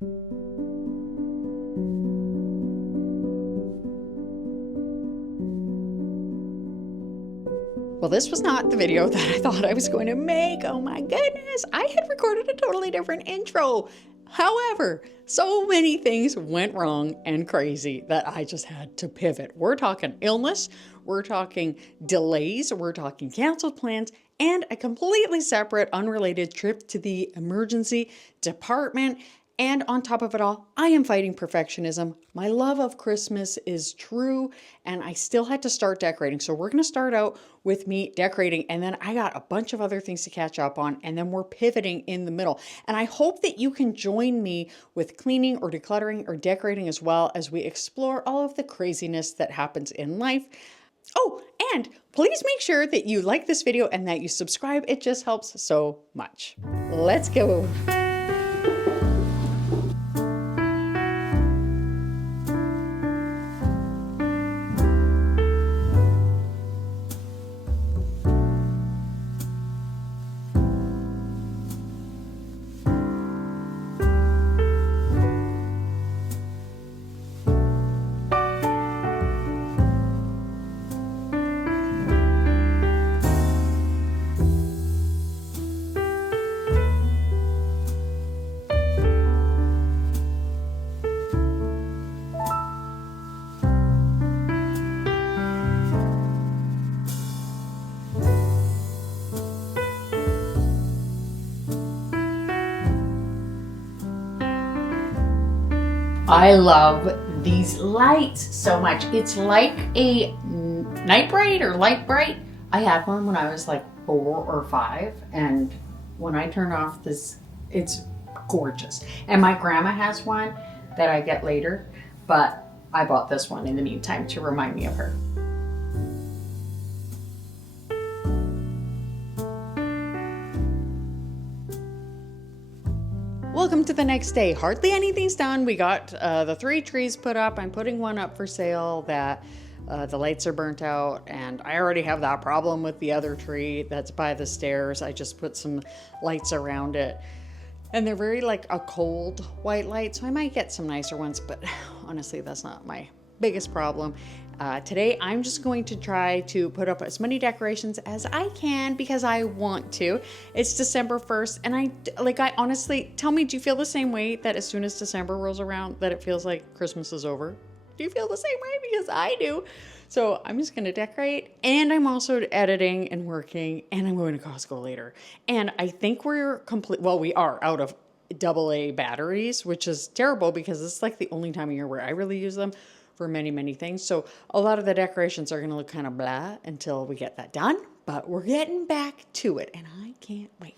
Well, this was not the video that I thought I was going to make. Oh my goodness, I had recorded a totally different intro. However, so many things went wrong and crazy that I just had to pivot. We're talking illness, we're talking delays, we're talking canceled plans, and a completely separate, unrelated trip to the emergency department. And on top of it all, I am fighting perfectionism. My love of Christmas is true, and I still had to start decorating. So we're going to start out with me decorating, and then I got a bunch of other things to catch up on, and then we're pivoting in the middle. And I hope that you can join me with cleaning or decluttering or decorating as well as we explore all of the craziness that happens in life. Oh, and please make sure that you like this video and that you subscribe. It just helps so much. Let's go. I love these lights so much. It's like a night bright or light bright. I had one when I was like 4 or 5, and when I turn off this, it's gorgeous. And my grandma has one that I get later, but I bought this one in the meantime to remind me of her. Welcome to the next day. Hardly anything's done. We got the 3 trees put up. I'm putting one up for sale that the lights are burnt out, and I already have that problem with the other tree that's by the stairs. I just put some lights around it, and they're very like a cold white light, so I might get some nicer ones, but honestly, that's not my biggest problem. Today, I'm just going to try to put up as many decorations as I can because I want to. It's December 1st, and I honestly, tell me, do you feel the same way that as soon as December rolls around that it feels like Christmas is over? Do you feel the same way? Because I do. So I'm just gonna decorate, and I'm also editing and working, and I'm going to Costco later. And I think we are out of AA batteries, which is terrible because it's like the only time of year where I really use them for many, many things. So a lot of the decorations are going to look kind of blah until we get that done, but we're getting back to it, and I can't wait.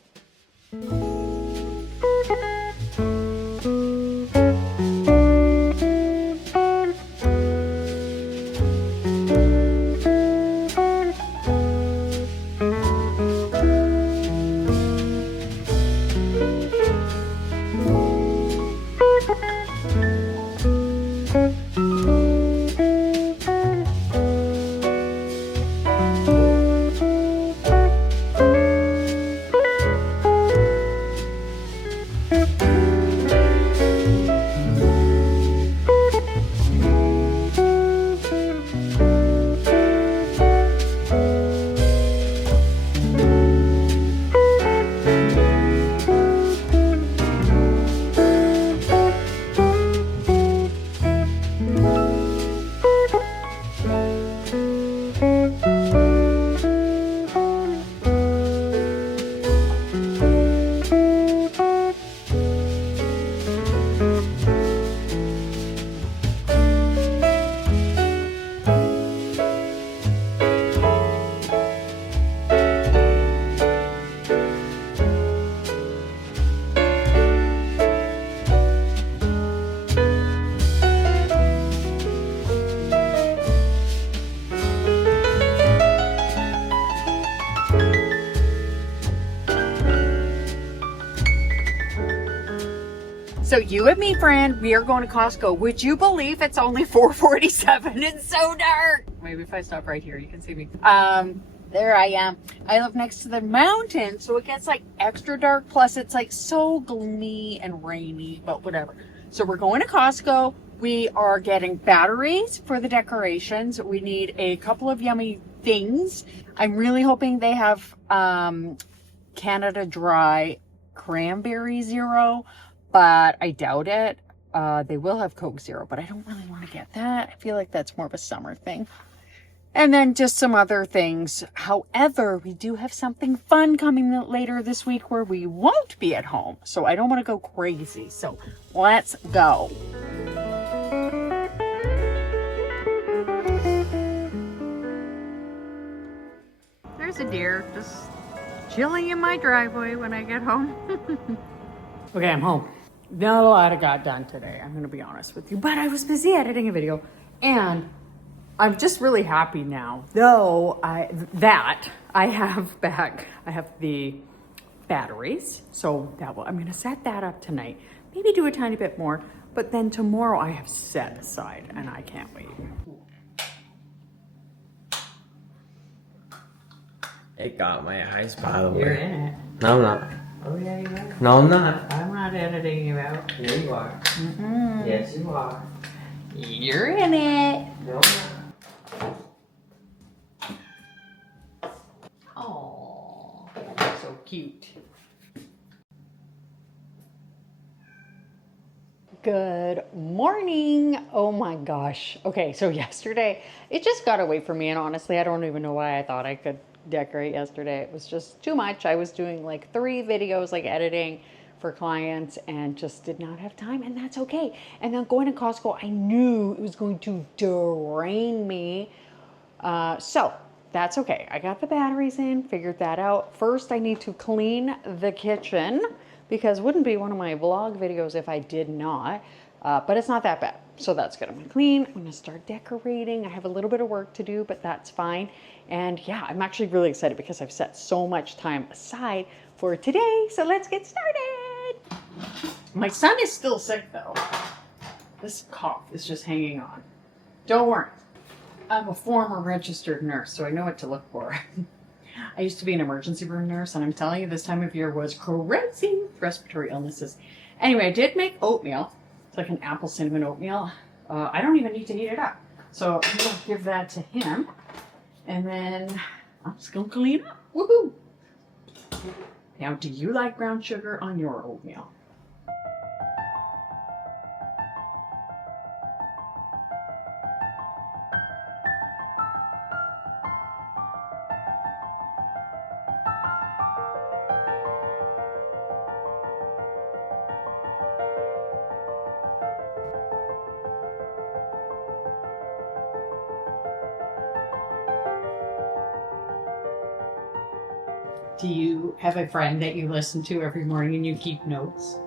So you and me, friend, we are going to Costco. Would you believe it's only 4:47? It's so dark. Maybe if I stop right here, you can see me. There I am. I live next to the mountain, so it gets like extra dark. Plus, it's like so gloomy and rainy, but whatever. So we're going to Costco. We are getting batteries for the decorations. We need a couple of yummy things. I'm really hoping they have Canada Dry Cranberry Zero, but I doubt it. They will have Coke Zero, but I don't really want to get that. I feel like that's more of a summer thing. And then just some other things. However, we do have something fun coming later this week where we won't be at home. So I don't want to go crazy. So let's go. There's a deer just chilling in my driveway when I get home. Okay, I'm home. Not a lot got done today, I'm going to be honest with you. But I was busy editing a video and I'm just really happy now, though I have the batteries, so I'm going to set that up tonight. Maybe do a tiny bit more, but then tomorrow I have set aside, and I can't wait. It got my eyes, by the way. You're in it. No, I'm not. Oh yeah, you are. No, I'm not. I'm not editing you out. Yeah, you are. Mm-mm. Yes, you are. You're in it. No, I'm not. Oh, so cute. Good morning. Oh my gosh. Okay, so yesterday it just got away from me, and honestly, I don't even know why I thought I could decorate yesterday. It was just too much. I was doing like 3 videos, like editing for clients, and just did not have time, and that's okay. And then going to Costco, I knew it was going to drain me. So that's okay. I got the batteries in, figured that out. First, I need to clean the kitchen because it wouldn't be one of my vlog videos if I did not, but it's not that bad. So that's good. I'm gonna clean, I'm gonna start decorating. I have a little bit of work to do, but that's fine. And yeah, I'm actually really excited because I've set so much time aside for today. So let's get started. My son is still sick though. This cough is just hanging on. Don't worry. I'm a former registered nurse, so I know what to look for. I used to be an emergency room nurse, and I'm telling you, this time of year was crazy with respiratory illnesses. Anyway, I did make oatmeal. It's like an apple cinnamon oatmeal. I don't even need to heat it up. So I'm going to give that to him, and then I'm just going to clean up. Woohoo! Now, do you like brown sugar on your oatmeal? Do you have a friend that you listen to every morning and you keep notes?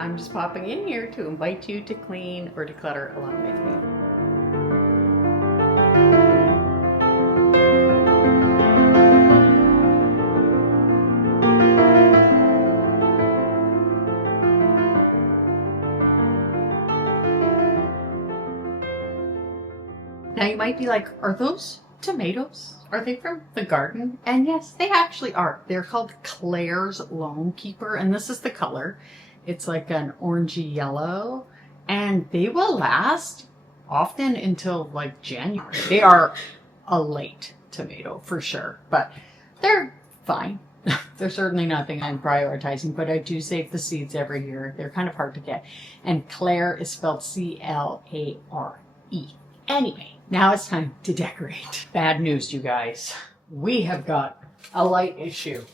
I'm just popping in here to invite you to clean or declutter along with me. Now you might be like, are those tomatoes? Are they from the garden? And yes, they actually are. They're called Claire's Lone Keeper, and this is the color. It's like an orangey yellow, and they will last often until like January. They are a late tomato for sure, but they're fine. They're certainly nothing I'm prioritizing, but I do save the seeds every year. They're kind of hard to get. And Claire is spelled C-L-A-R-E. Anyway, now it's time to decorate. Bad news, you guys. We have got a light issue.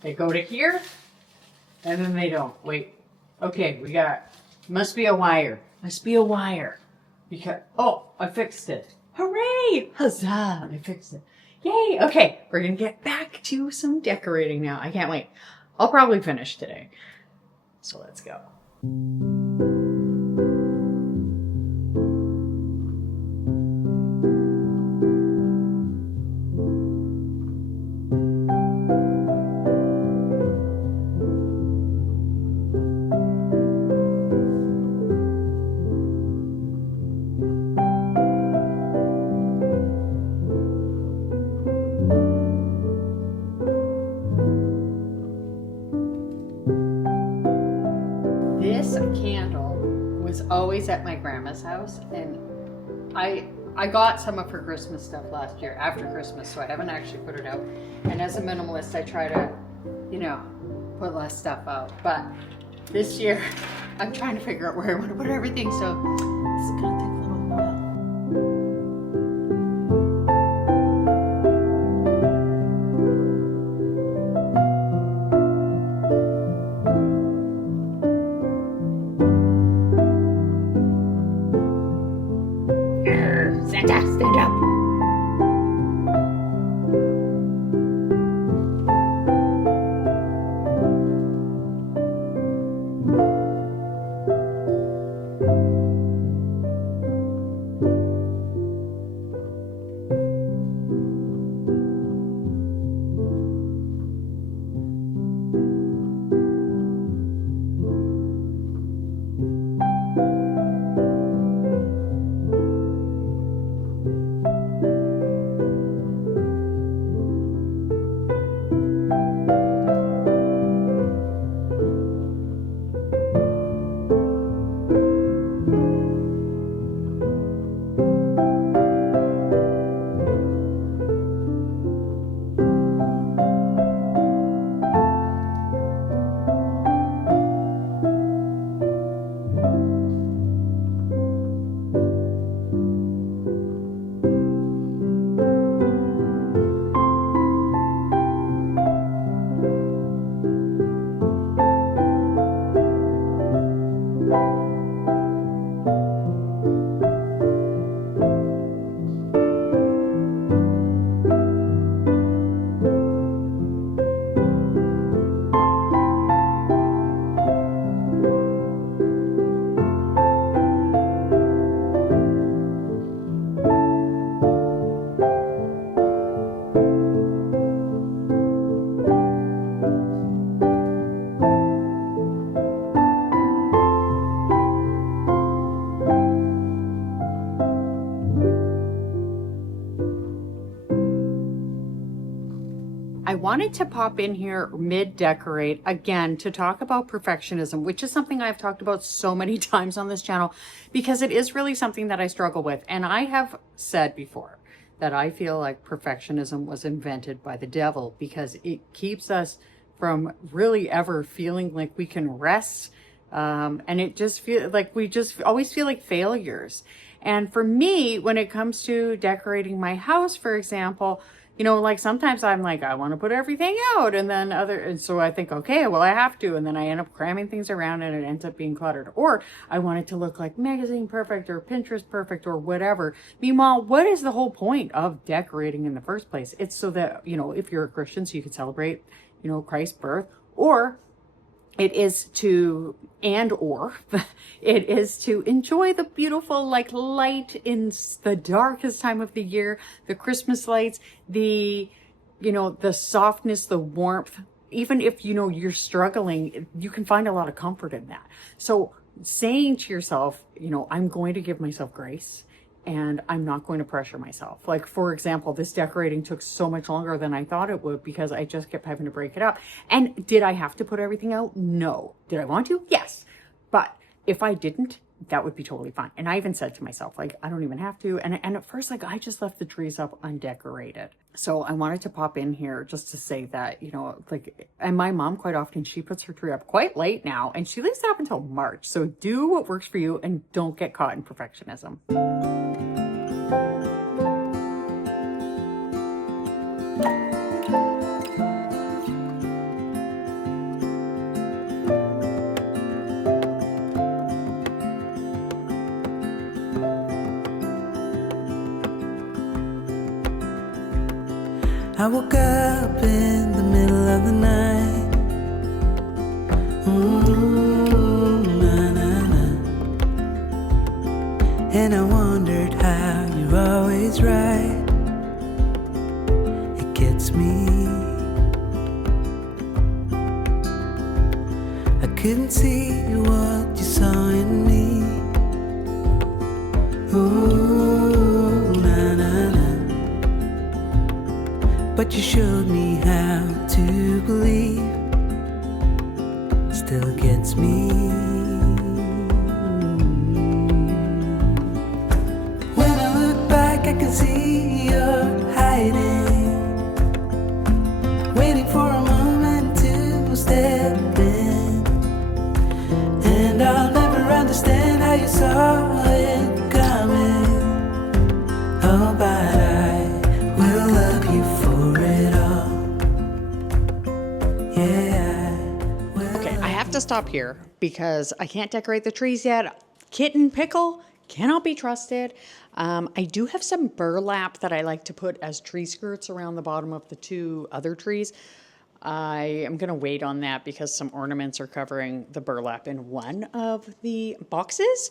They go to here, and then they don't. Wait. Okay, we got, must be a wire. Must be a wire. Because, oh, I fixed it. Hooray! Huzzah! I fixed it. Yay! Okay, we're gonna get back to some decorating now. I can't wait. I'll probably finish today. So let's go. This candle was always at my grandma's house, and I got some of her Christmas stuff last year after Christmas, so I haven't actually put it out. And as a minimalist, I try to, you know, put less stuff out. But this year, I'm trying to figure out where I want to put everything, so it's gonna take a little while. Santa, stand up. I wanted to pop in here mid-decorate again to talk about perfectionism, which is something I've talked about so many times on this channel because it is really something that I struggle with. And I have said before that I feel like perfectionism was invented by the devil because it keeps us from really ever feeling like we can rest. And it just feels like we just always feel like failures. And for me, when it comes to decorating my house, for example, you know, like sometimes I'm like, I want to put everything out, and so I think, okay, well, I have to. And then I end up cramming things around and it ends up being cluttered. Or I want it to look like magazine perfect or Pinterest perfect or whatever. Meanwhile, what is the whole point of decorating in the first place? It's so that, you know, if you're a Christian, so you can celebrate, you know, Christ's birth, or it is to, it is to enjoy the beautiful like light in the darkest time of the year, the Christmas lights, the, you know, the softness, the warmth. Even if, you know, you're struggling, you can find a lot of comfort in that. So saying to yourself, you know, I'm going to give myself grace and I'm not going to pressure myself. Like, for example, this decorating took so much longer than I thought it would because I just kept having to break it up. And did I have to put everything out? No. Did I want to? Yes. But if I didn't, that would be totally fine. And I even said to myself, like, I don't even have to. And at first, like, I just left the trees up undecorated. So I wanted to pop in here just to say that, you know, like, and my mom quite often, she puts her tree up quite late now and she leaves it up until March. So do what works for you and don't get caught in perfectionism. I woke up in the middle of the night. Na, na, na. And I wondered how you're always right. It gets me. I couldn't see what you saw in me. Ooh, na, na, na. But you showed me how to believe. Still gets me. When I look back, I can see you're hiding, waiting for a moment to step in. And I'll never understand how you saw it coming. Oh, but I will love you for it all. Yeah, I will. Okay, I have to stop here because I can't decorate the trees yet. Kitten Pickle cannot be trusted. I do have some burlap that I like to put as tree skirts around the bottom of the two other trees. I am going to wait on that because some ornaments are covering the burlap in one of the boxes.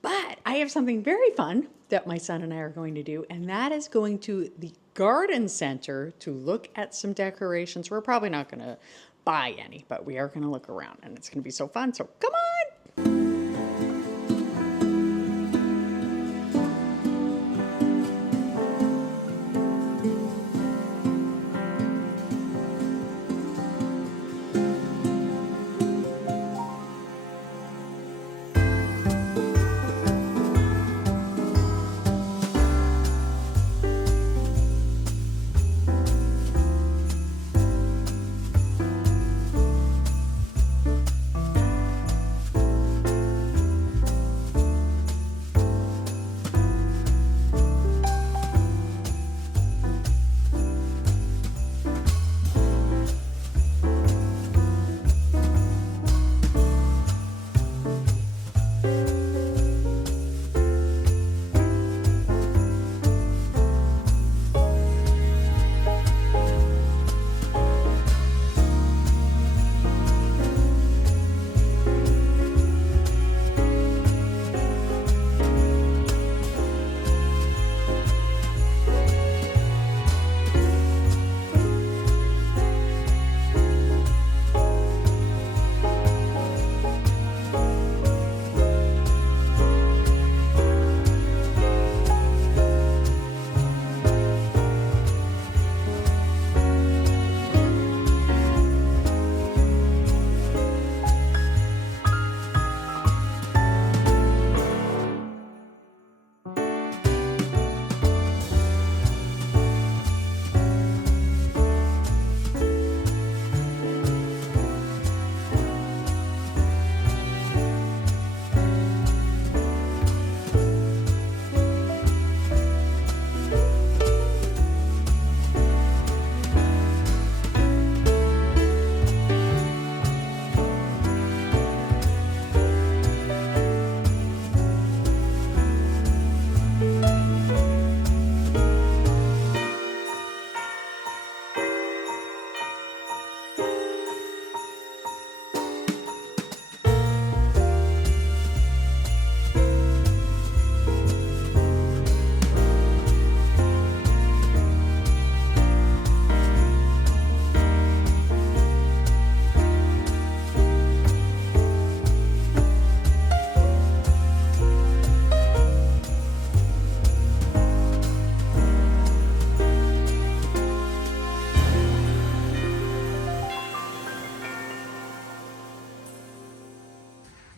But I have something very fun that my son and I are going to do, and that is going to the garden center to look at some decorations. We're probably not going to buy any, but we are going to look around, and it's going to be so fun. So come on.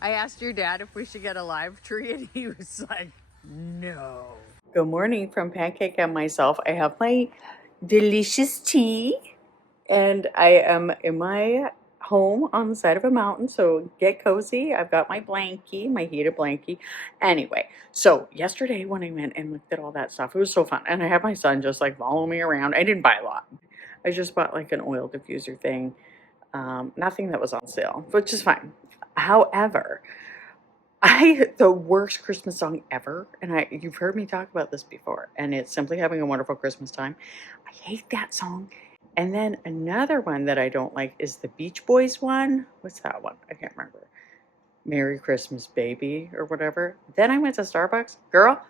I asked your dad if we should get a live tree, and he was like, no. Good morning from Pancake and myself. I have my delicious tea, and I am in my home on the side of a mountain, so get cozy. I've got my blankie, my heated blankie. Anyway, so yesterday when I went and looked at all that stuff, it was so fun. And I had my son just like follow me around. I didn't buy a lot. I just bought like an oil diffuser thing. Nothing that was on sale, which is fine. However, The worst Christmas song ever, and you've heard me talk about this before, and it's Simply Having a Wonderful Christmas Time. I hate that song. And then another one that I don't like is the Beach Boys one. What's that one? I can't remember. Merry Christmas, Baby, or whatever. Then I went to Starbucks. Girl,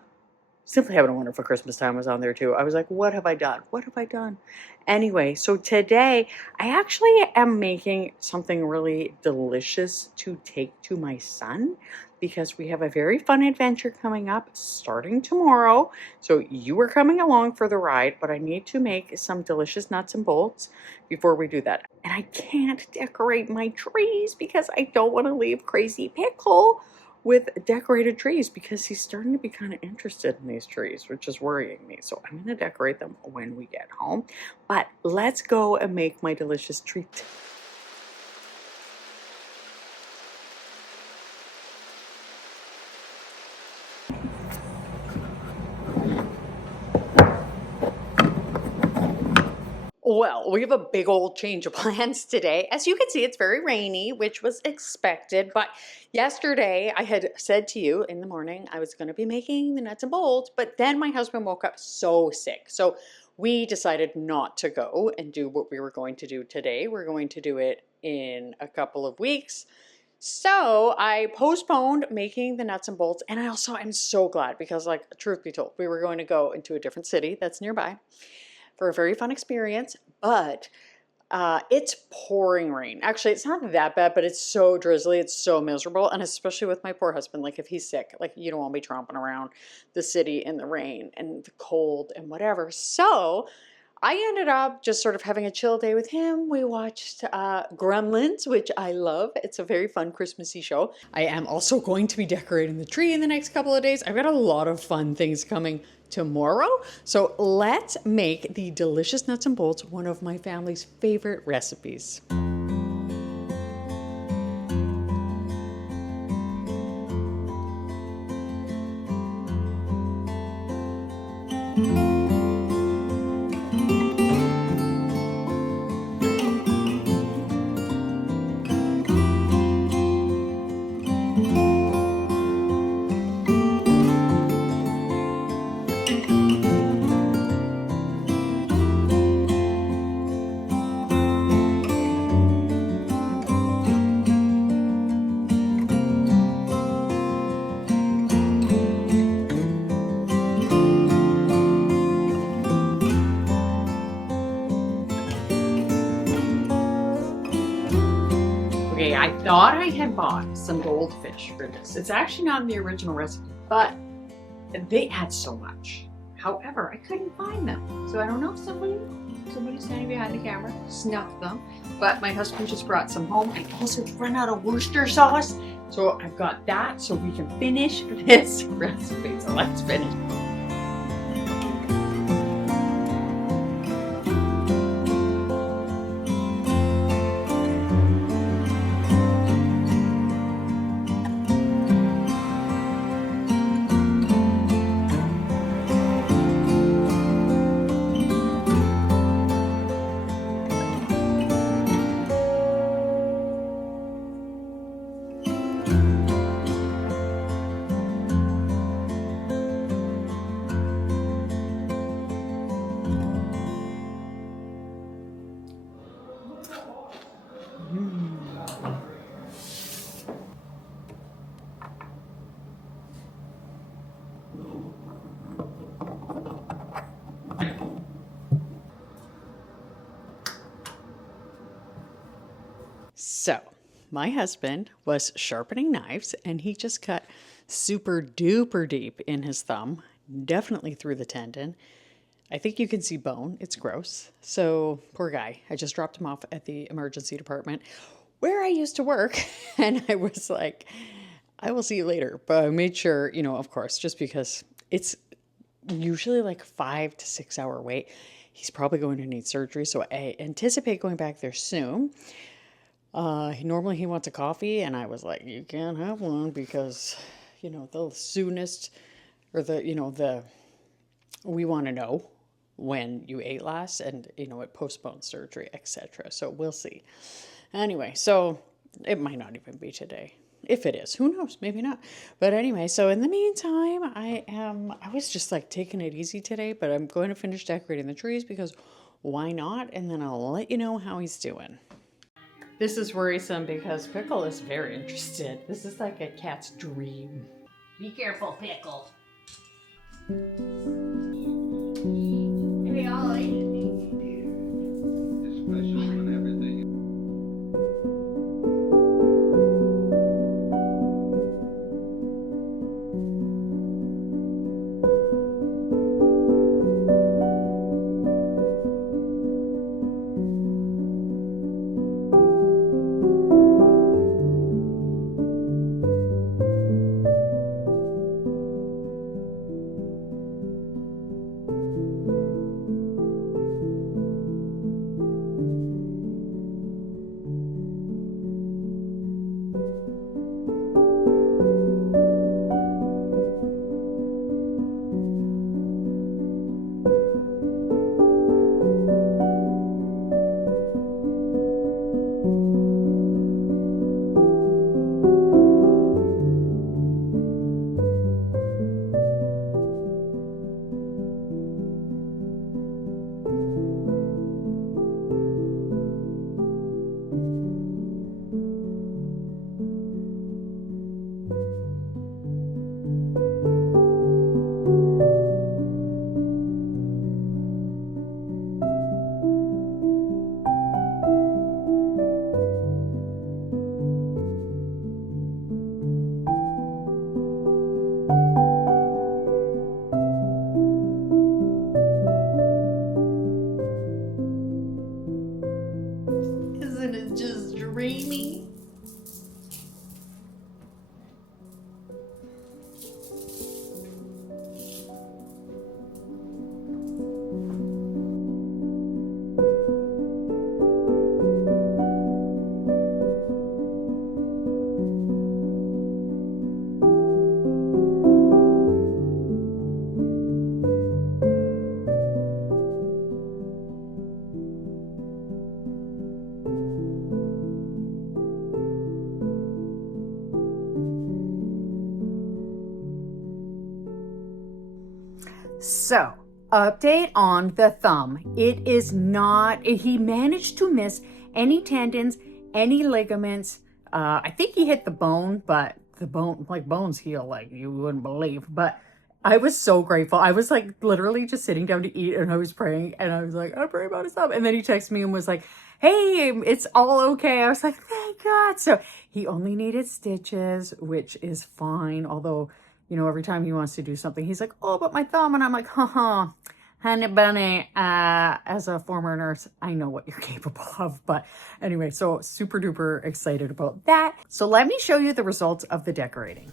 Simply Having a Wonderful Christmas Time was on there too. I was like, what have I done? What have I done? Anyway, so today I actually am making something really delicious to take to my son because we have a very fun adventure coming up starting tomorrow. So you are coming along for the ride, but I need to make some delicious nuts and bolts before we do that. And I can't decorate my trees because I don't want to leave Crazy Pickle with decorated trees because he's starting to be kind of interested in these trees, which is worrying me. So I'm going to decorate them when we get home. But let's go and make my delicious treat. Well, we have a big old change of plans today. As you can see, it's very rainy, which was expected. But yesterday, I had said to you in the morning I was going to be making the nuts and bolts. But then my husband woke up so sick. So we decided not to go and do what we were going to do today. We're going to do it in a couple of weeks. So I postponed making the nuts and bolts. And I'm so glad because, like, truth be told, we were going to go into a different city that's nearby for a very fun experience, but it's pouring rain. Actually, it's not that bad, but it's so drizzly, it's so miserable, and especially with my poor husband, like if he's sick, like you don't want to be tromping around the city in the rain and the cold and whatever. So I ended up just sort of having a chill day with him. We watched Gremlins, which I love. It's a very fun Christmassy show. I am also going to be decorating the tree in the next couple of days. I've got a lot of fun things coming tomorrow. So let's make the delicious nuts and bolts one of my family's favorite recipes. Okay, I thought I had bought some goldfish for this. It's actually not in the original recipe, but they add so much. However, I couldn't find them. So I don't know if somebody standing behind the camera snuck them, but my husband just brought some home. I also run out of Worcester sauce. So I've got that so we can finish this recipe. So let's finish. So my husband was sharpening knives and he just cut super duper deep in his thumb, definitely through the tendon. I think you can see bone. It's gross. So poor guy. I just dropped him off at the emergency department where I used to work. And I was like, I will see you later. But I made sure, of course, just because it's usually like 5 to 6 hour wait. He's probably going to need surgery. So I anticipate going back there soon. Normally he wants a coffee and I was like, you can't have one because, the soonest or we want to know when you ate last and, it postpones surgery, etc. So we'll see. Anyway, so it might not even be today. If it is, who knows? Maybe not. But anyway, so in the meantime, I was just like taking it easy today, but I'm going to finish decorating the trees because why not? And then I'll let you know how he's doing. This is worrisome because Pickle is very interested. This is like a cat's dream. Be careful, Pickle. Maybe I'll eat it. Especially when everything. Isn't it just dreamy? So, update on the thumb. It is not, he managed to miss any tendons, any ligaments. I think he hit the bone, but the bone, like bones heal like you wouldn't believe. But I was so grateful. I was like literally just sitting down to eat and I was praying and I was like, I'm praying about his thumb. And then he texted me and was like, hey, it's all okay. I was like, thank God. So he only needed stitches, which is fine. Although, you know, every time he wants to do something, he's like, oh, but my thumb. And I'm like, haha, honey bunny, as a former nurse, I know what you're capable of. But anyway, so super duper excited about that. So let me show you the results of the decorating.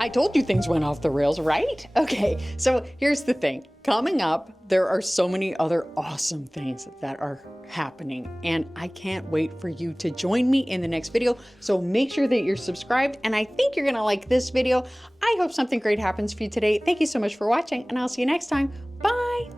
I told you things went off the rails, right? Okay, so here's the thing. Coming up, there are so many other awesome things that are happening, and I can't wait for you to join me in the next video. So make sure that you're subscribed, and I think you're gonna like this video. I hope something great happens for you today. Thank you so much for watching, and I'll see you next time. Bye.